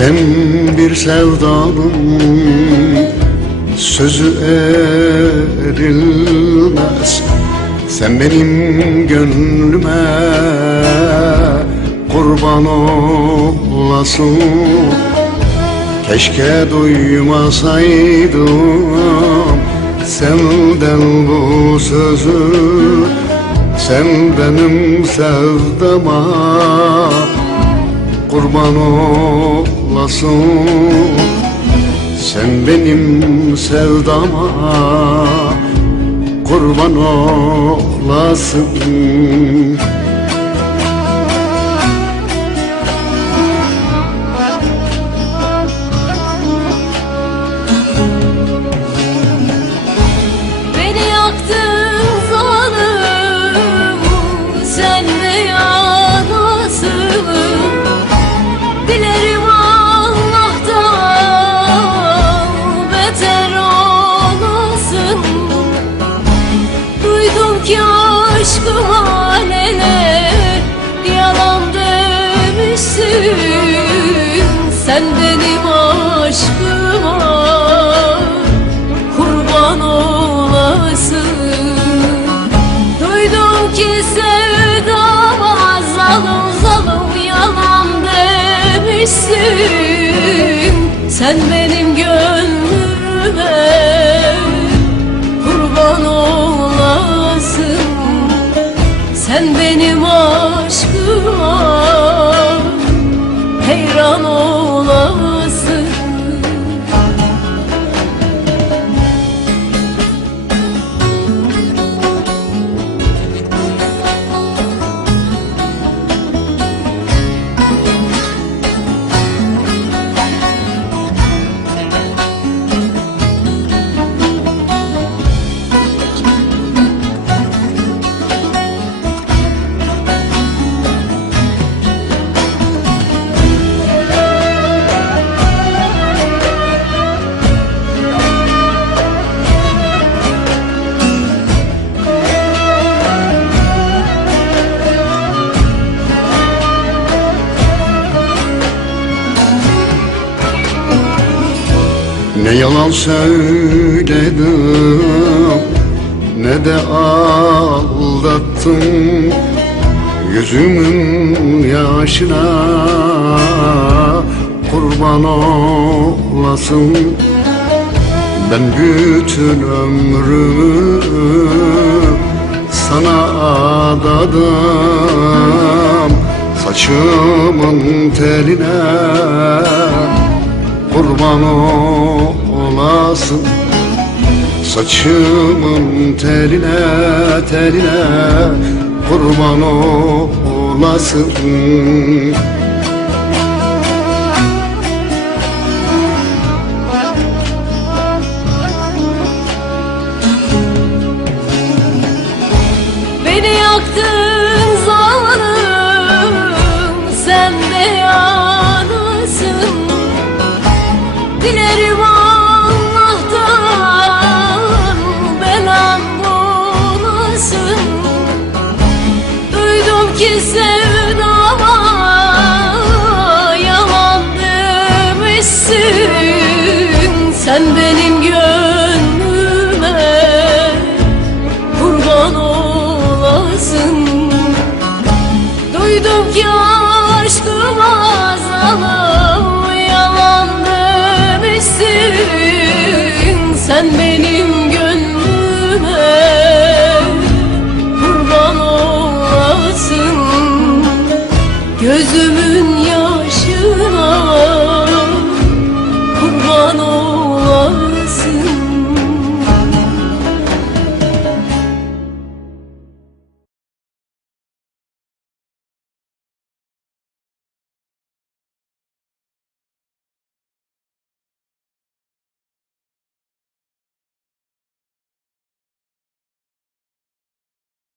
Biten bir sevdanın sözü erilmez Sen benim gönlüme kurban olasın. Keşke duymasaydım senden bu sözü Sen benim sevdama kurban olasın Sen benim sevdama kurban olasın Sen benim gönlüme Ne yalan söyledim Ne de aldattım Yüzümün yaşına. Kurban olasın Ben bütün ömrümü Sana adadım. Saçımın teline kurban olasın Saçımın teline teline kurban olasın ki sevdama Yalan demişsin. Sen benim gönlüme kurban olasın. Duydum ki aşkıma zalım yalan demişsin. Sen benim